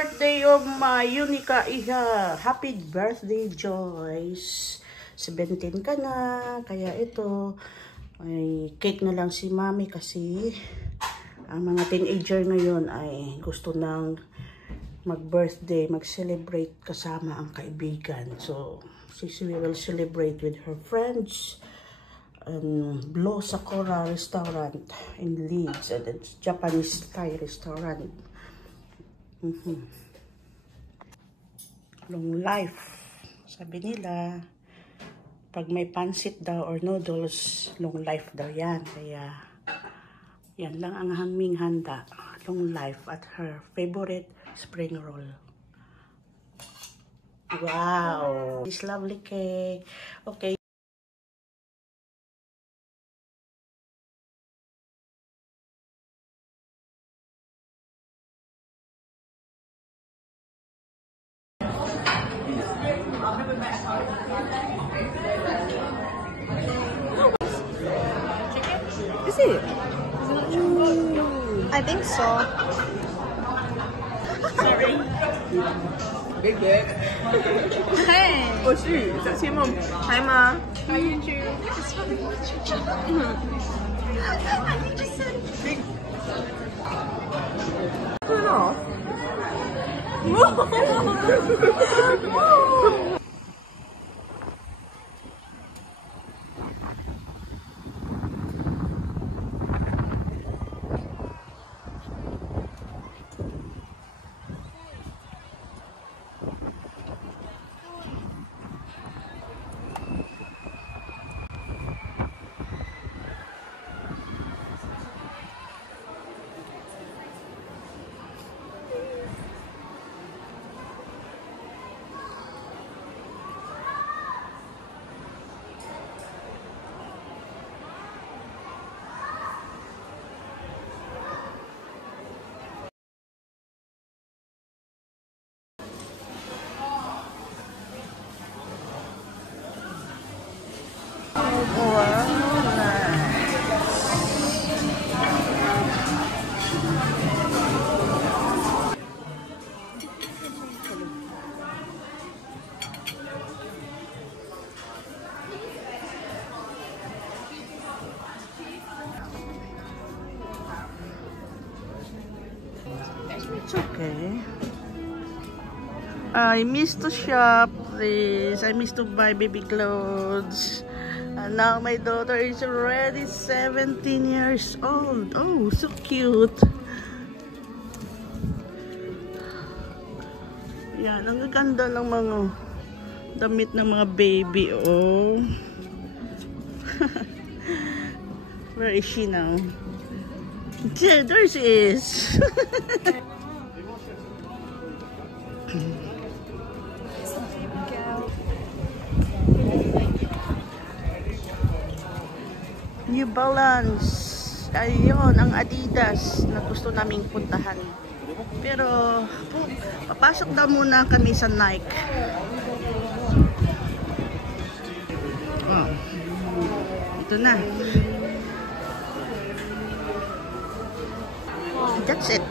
birthday of my Unica Iha. Happy birthday, Joyce. 17 ka na, kaya ito, ay cake na lang si Mami kasi ang mga teenager ngayon ay gusto nang mag-birthday, mag-celebrate kasama ang kaibigan. So, she will celebrate with her friends. Blow Sakura restaurant in Leeds, and it's Japanese Thai restaurant. Long life, sabi nila. Pag may pansit daw or noodles, long life daw yan. Kaya yan lang ang haming handa, long life at her favorite spring roll. Wow, this lovely cake. Okay. Is it? I think so. Sorry. Big dick. Hey. 我是小千梦，还吗？还进去。 I think you said Big. 真的哦。It's okay. I miss to shop this. I miss to buy baby clothes. And now my daughter is already 17 years old. Oh, so cute. Yan, ang ganda ng mga damit ng mga baby. Oh. Where is she now? Yeah, there she is. New Balance. Ayun, ang Adidas na gusto naming puntahan. Pero, papasok daw muna kami sa Nike. Oh. Ito na. That's it.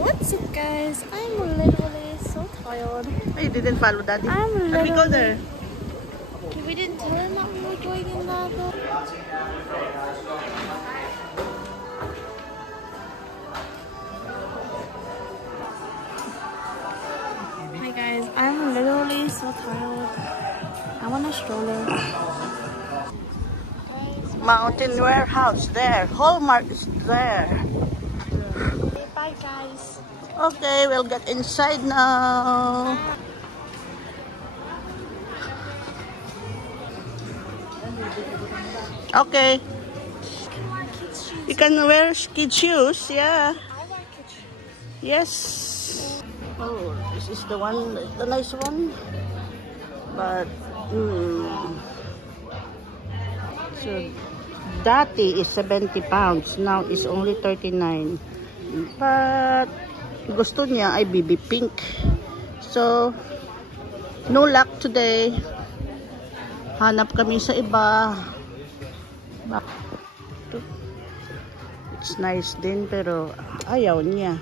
What's up, guys? I'm literally so tired. Hey, you didn't follow Daddy? I'm Let me go there. We didn't tell him that we were going in there though. Hi guys, I'm literally so tired. I want a stroller. Mountain Warehouse there. Hallmark is there. Bye guys. Okay, we'll get inside now. Okay. You can wear kids shoes, yeah. Yes. Oh, this is the one, the nice one. But, so, dati is 70 pounds. Now is only 39. But, gusto niya ay baby pink. So, no luck today. Hanap kami sa iba. It's nice din pero ayaw niya.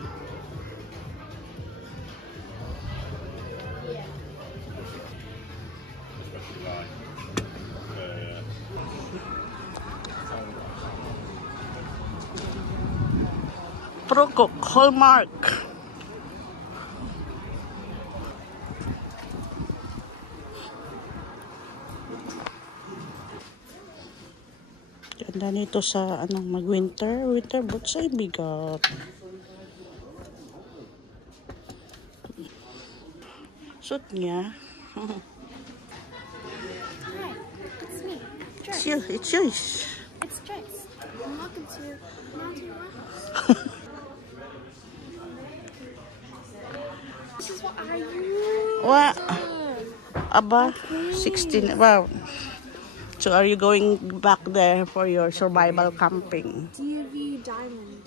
Prokok Hallmark. Ganda nito sa mag-winter boots ay bigat. Suit niya. Hi, it's me. It's you. It's yours. It's Joyce. Welcome to Mountain West. This is what I use. What? Aba, 16. Wow. So are you going back there for your survival camping? DV Diamond.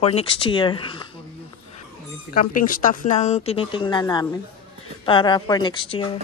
For next year. Camping stuff nang tinitingnan namin. Para for next year.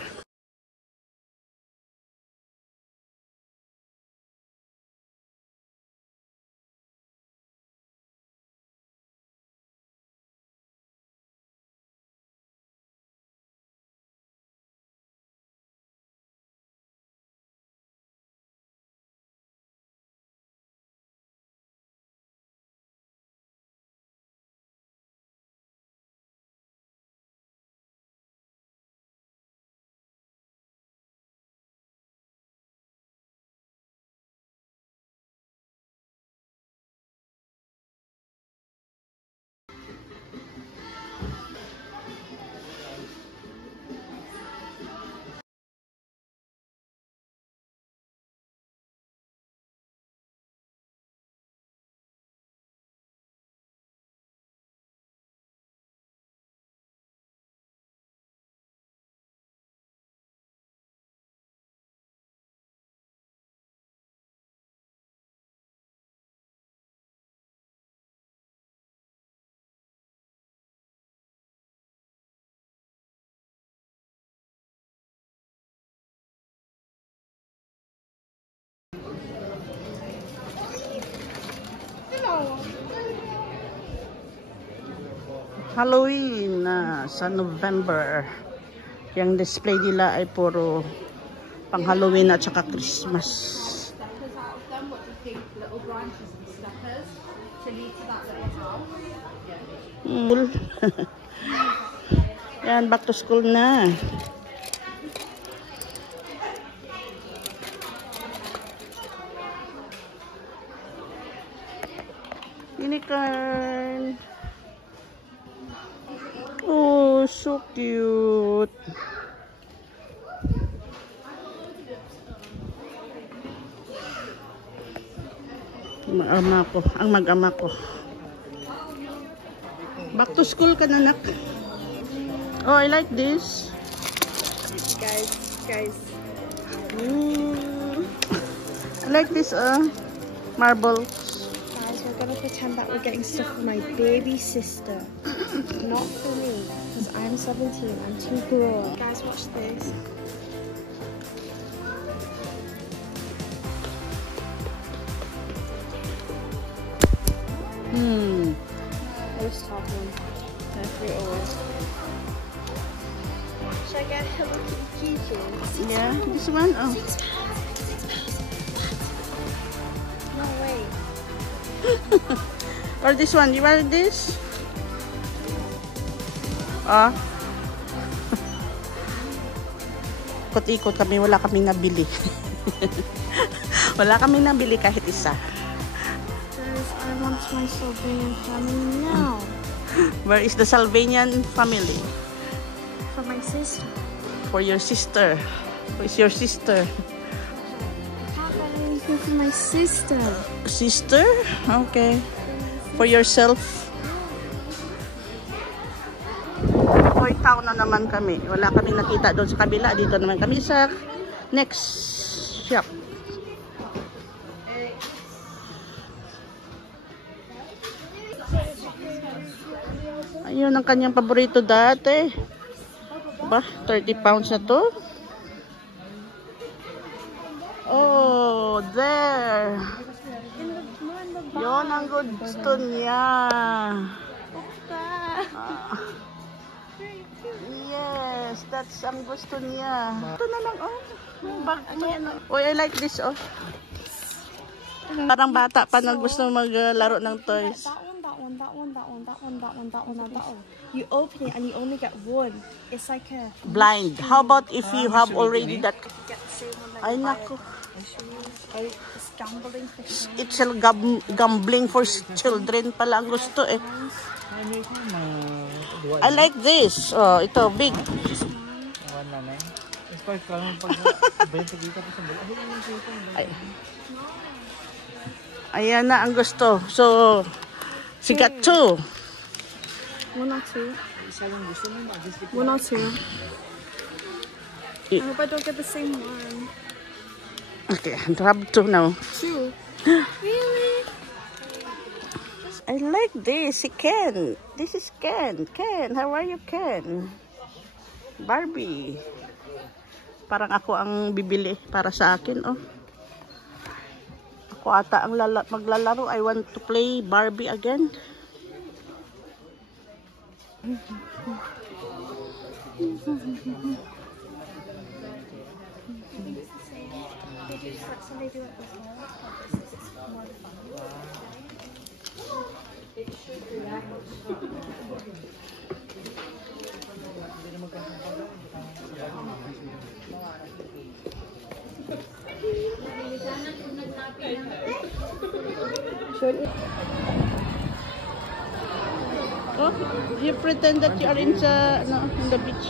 Halloween sa November. Yung display nila ay puro pang Halloween at saka Christmas. Yan, back to school na. Unicorn. Oh, so cute. Ang mag-ama ko. Back to school ka na, nak. Oh, I like this. Guys. I like this, marbles. Guys, we're gonna pretend that we're getting stuff for my baby sister. Not for me, because I'm 17. I'm too grown. Guys, watch this. Where's top one? That's your always. Should I get Hello Kitty keychain? Yeah, this one. Oh. £6. No way. Or this one. You want this? Ah. Ikot-ikot kami. Wala kami nabili. Wala kami nabili kahit isa. Guys, I want my sovereign family now. Where is the Salvanian family? For my sister. For your sister. Who is your sister? Not got anything for my sister. Sister? Okay. For yourself? Toy town na naman kami. Wala kami nakita doon sa kabila. Dito naman kami sa next shop. Ayun ang kanyang paborito dati. Ba, 30 pounds na to. Oh, there. Yun ang gusto niya. Yes, that's ang gusto niya. Ito na lang, oh. Oh, I like this, oh. Parang bata pa na gusto maglaro ng toys. That one. You open it and you only get one. It's like a blind. How about if you have already that? Ay, naku. It's gambling for children. It's a gambling for children pala ang gusto eh. I like this. Oh, ito, big. Ayan na ang gusto. So, she got 2. 1 or 2. 1 or 2. I hope I don't get the same one. Okay, I have 2 now. 2. Really? I like this. Ken. This is Ken. Ken, how are you, Ken? Barbie. Parang ako ang bibili para sa akin, oh. Ako ata ang maglalaro. I want to play Barbie again. Oh, you pretend that you are in the beach.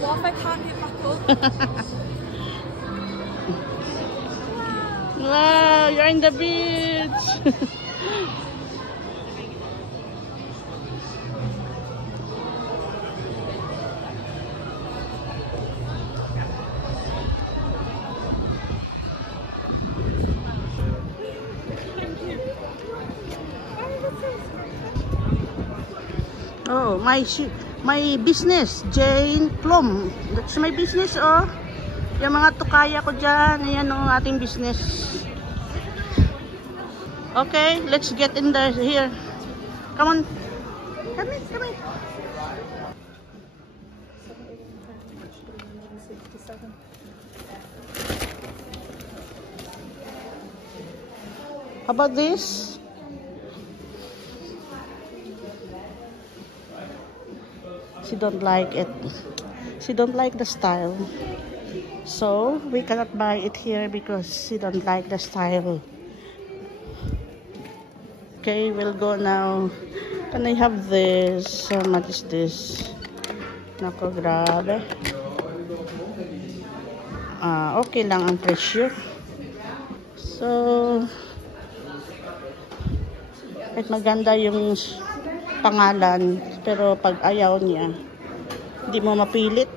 What if I can't get back up? Wow, you're in the beach. Oh, my business, Jane Plum. That's my business, oh. Yung mga tukaya ko dyan, ayan ang ating business. Okay, let's get in there here. Come on. Come in. How about this? She don't like it. She don't like the style. So, we cannot buy it here because she don't like the style. Okay, we'll go now. Can I have this? How much is this? Nako, grabe. Okay lang ang presyo. So, kahit maganda yung pangalan, pero pag ayaw niya, hindi mo mapilit.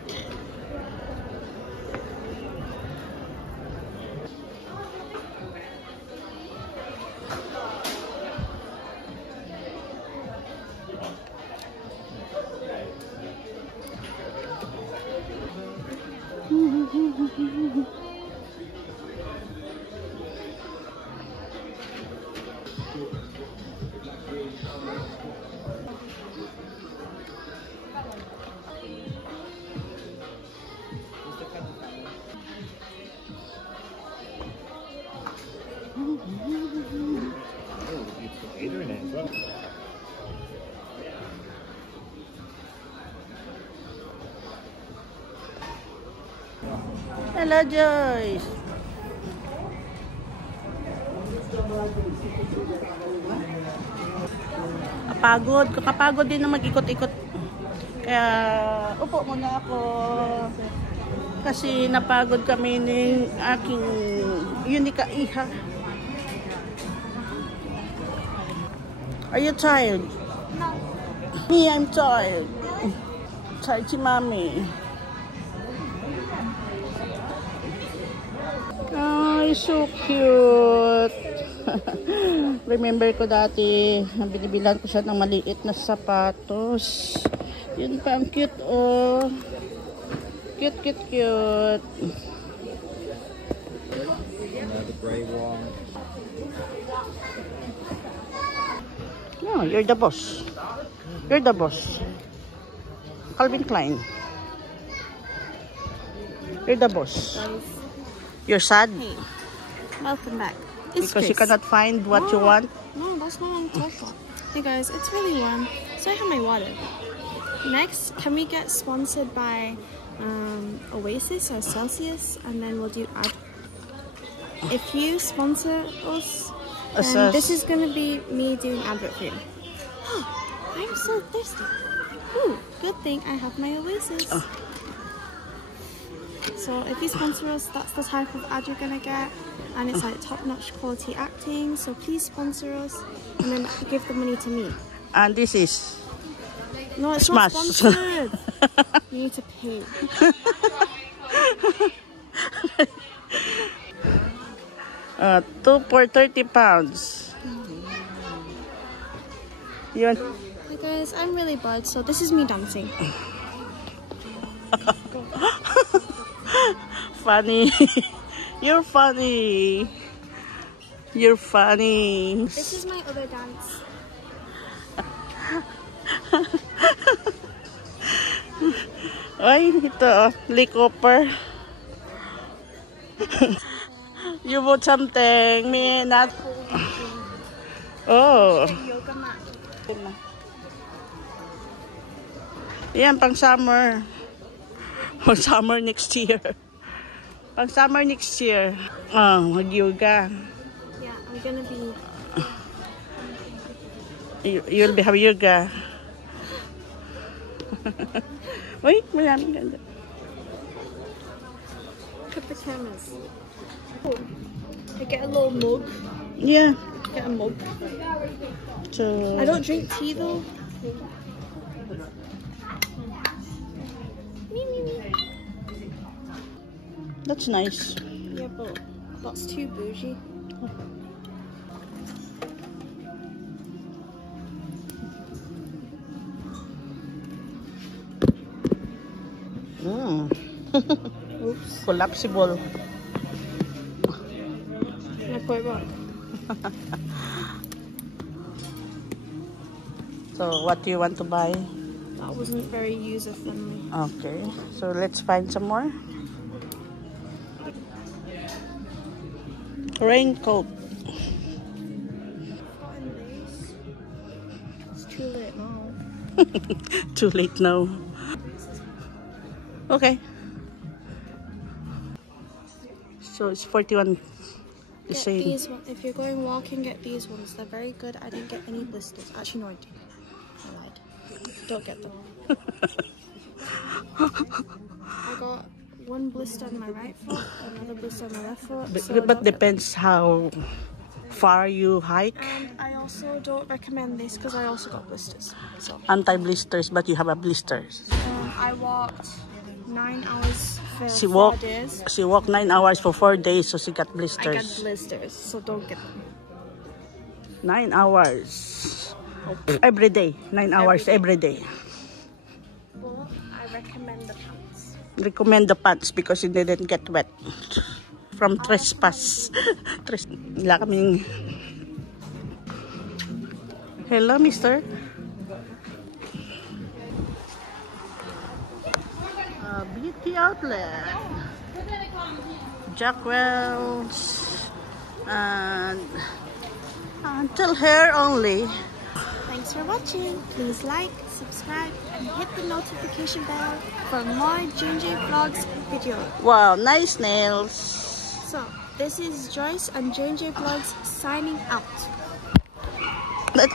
Hello, Joyce. Kakapagod din na mag-ikot-ikot. Kaya, upo muna ako. Kasi napagod kami ng aking Unica iha. Are you tired? No. Me, I'm tired. Tired si Mommy. Ay, so cute. Remember ko dati, binibilan ko siya ng maliit na sapatos. Yun pa, ang cute, oh. Cute, cute, cute. The gray one. No, you're the boss. You're the boss. Calvin Klein. You're the boss. You're sad? Hey, welcome back. It's Because you Chris. cannot find what you want? No, that's not what I'm talking about. Hey guys, it's really warm, so I have my water. Next, can we get sponsored by Oasis or Celsius, and then we'll do ad. If you sponsor us, then this is gonna be me doing advert for you. I'm so thirsty. Ooh, good thing I have my Oasis. So if you sponsor us, that's the type of ad you're gonna get, and it's like top-notch quality acting. So please sponsor us, and then give the money to me. And this is No, it's Smash. not sponsored. You need to pay. 2 for 30 pounds. Yun. Hey guys, I'm really bored, so this is me dancing. Funny. You're funny. You're funny. This is my other dance. Ay, ito, Lee Cooper. You bought something, me not. Oh. Yoga mat. Yan, pang summer. Pang summer next year. Pang summer next year. Mag-yoga. Yeah, I'm gonna be. You'll be have yoga. Uy, maraming ganda. Look at the cameras. Oh, I get a little mug. Yeah. Get a mug. So, I don't drink tea though. that's nice. Yeah, but that's too bougie. Oops. Collapsible. Can I put it back? So, what do you want to buy? That wasn't very user friendly. Okay. So, let's find some more. Raincoat. It's too late now. Too late now. Okay. So it's 41. The Get same. these ones. If you're going walking, get these ones. They're very good. I didn't get any blisters. Actually, no, I did. I lied. Don't get them. I got one blister on my right foot, another blister on my left foot. But depends how far you hike. And I also don't recommend this because I also got blisters. So Anti-blisters, but you have a blisters. I walked 9 hours for She 4 days. She walked 9 hours for 4 days, so she got I got blisters. blisters, so don't get them. 9 hours. Every day. 9 hours every day. But I recommend the pants. Recommend the pants because you didn't get wet from trespass. Wala kaming... Hello, mister. Beauty outlet. Jackwells. And until hair only. Thanks for watching. Please like, subscribe, and hit the notification bell for more J&J Vlogs videos. Wow, nice nails. So, this is Joyce and J&J Vlogs signing out. That